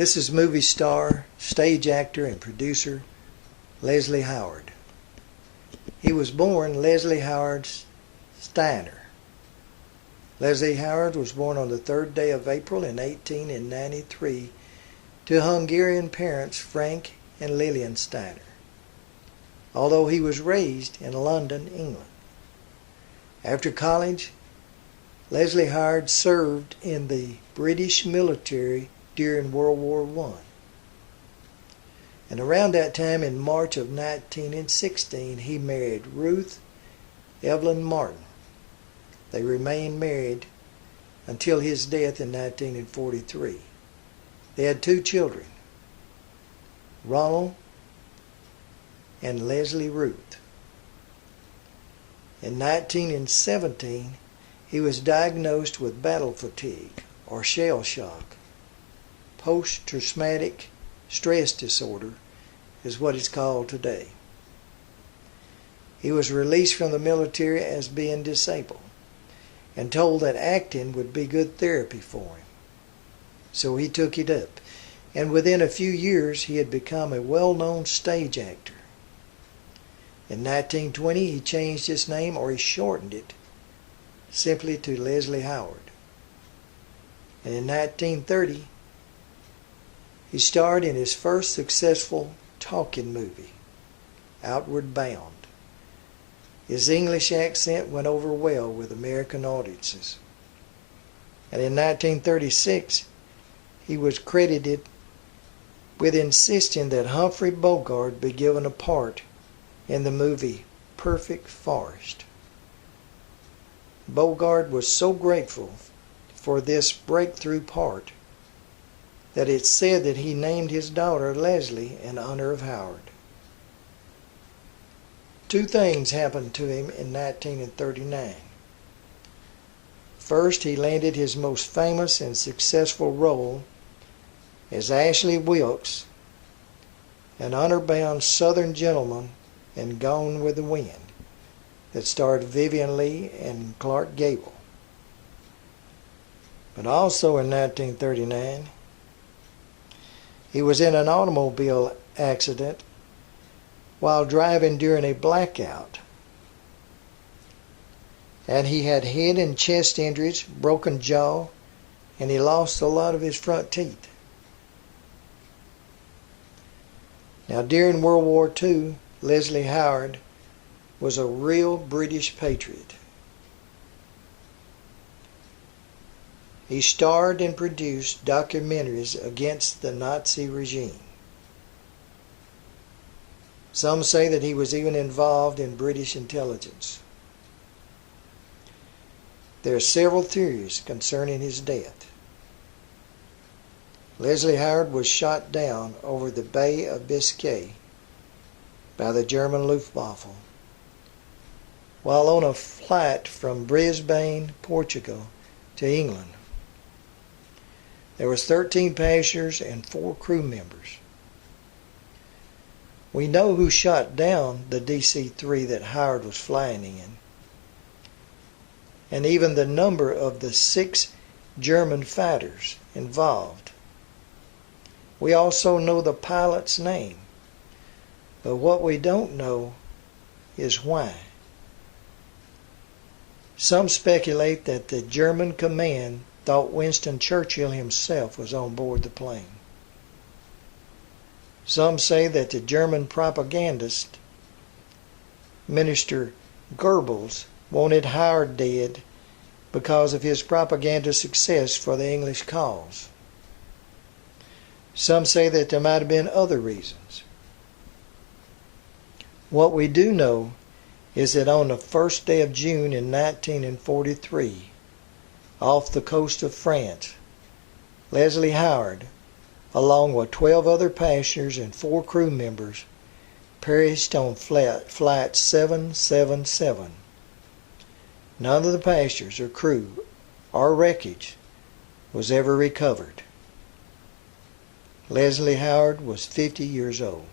This is movie star, stage actor, and producer Leslie Howard. He was born Leslie Howard Steiner. Leslie Howard was born on the 3rd day of April in 1893 to Hungarian parents Frank and Lillian Steiner, although he was raised in London, England. After college, Leslie Howard served in the British military during World War I. And around that time, in March of 1916, he married Ruth Evelyn Martin. They remained married until his death in 1943. They had 2 children, Ronald and Leslie Ruth. In 1917, he was diagnosed with battle fatigue or shell shock. Post-traumatic stress disorder is what it's called today. He was released from the military as being disabled and told that acting would be good therapy for him. So he took it up, and within a few years he had become a well-known stage actor. In 1920 he changed his name, or he shortened it, simply to Leslie Howard. And in 1930 he starred in his first successful talking movie, Outward Bound. His English accent went over well with American audiences. And in 1936, he was credited with insisting that Humphrey Bogart be given a part in the movie Perfect Forest. Bogart was so grateful for this breakthrough part that it's said that he named his daughter Leslie in honor of Howard. 2 things happened to him in 1939. First, he landed his most famous and successful role as Ashley Wilkes, an honor-bound Southern gentleman in Gone with the Wind that starred Vivian Leigh and Clark Gable. But also in 1939, he was in an automobile accident while driving during a blackout, and he had head and chest injuries, broken jaw, and he lost a lot of his front teeth. Now, during World War II, Leslie Howard was a real British patriot. He starred and produced documentaries against the Nazi regime. Some say that he was even involved in British intelligence. There are several theories concerning his death. Leslie Howard was shot down over the Bay of Biscay by the German Luftwaffe while on a flight from Brisbane, Portugal to England. There was 13 passengers and 4 crew members. We know who shot down the DC-3 that Howard was flying in, and even the number of the 6 German fighters involved. We also know the pilot's name, but what we don't know is why. Some speculate that the German command thought Winston Churchill himself was on board the plane. Some say that the German propagandist, Minister Goebbels, wanted Howard dead because of his propaganda success for the English cause. Some say that there might have been other reasons. What we do know is that on the 1st day of June in 1943, off the coast of France, Leslie Howard, along with 12 other passengers and 4 crew members, perished on flight 777. None of the passengers or crew or wreckage was ever recovered. Leslie Howard was 50 years old.